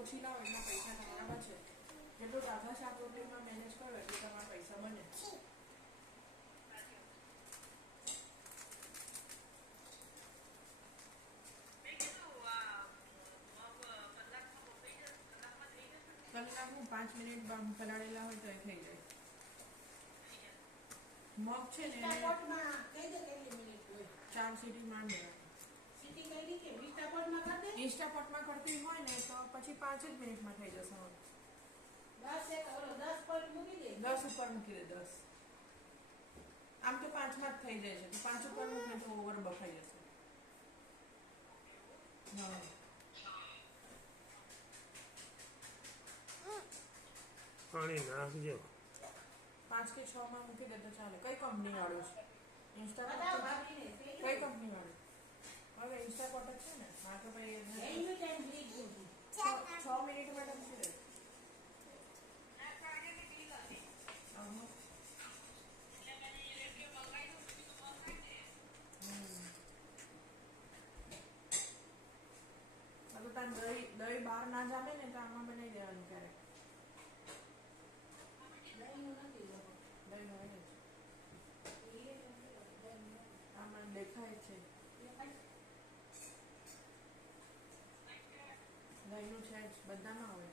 ઓછી લાવો એટલા પૈસા તમારા બચે જેટલું સાદા શાક રોટલીમાં મેનેજ કરો એટલું તમારા પૈસા બને કલાકનું પાંચ મિનિટ બામ પલાળેલા હોય તો એ થઈ જાય મગ છે ને એને વિસ્ટાપોટમાં કહી દે કેટલી મિનિટ હોય ચાર સીટી માંડ પાંચ જ મિનિટમાં થઈ જશે હવે. દસ મૂકી ઉપર મૂકી દે દસ. આમ તો પાંચમાં જ થઈ જાય છે. તો પાંચ ઉપર મૂકીને તો ઓવર બફાઈ જશે. પાણી નાખજો. પાંચ કે છ માં મૂકી દે તો ચાલે. કઈ કંપની વાળું છે? બધા બહાર ના જામે ને તો આમાં બનાવી દેવાનું ક્યારેક. આમાં દેખાય છે. દહીંનું છે જ, બધામાં હોય.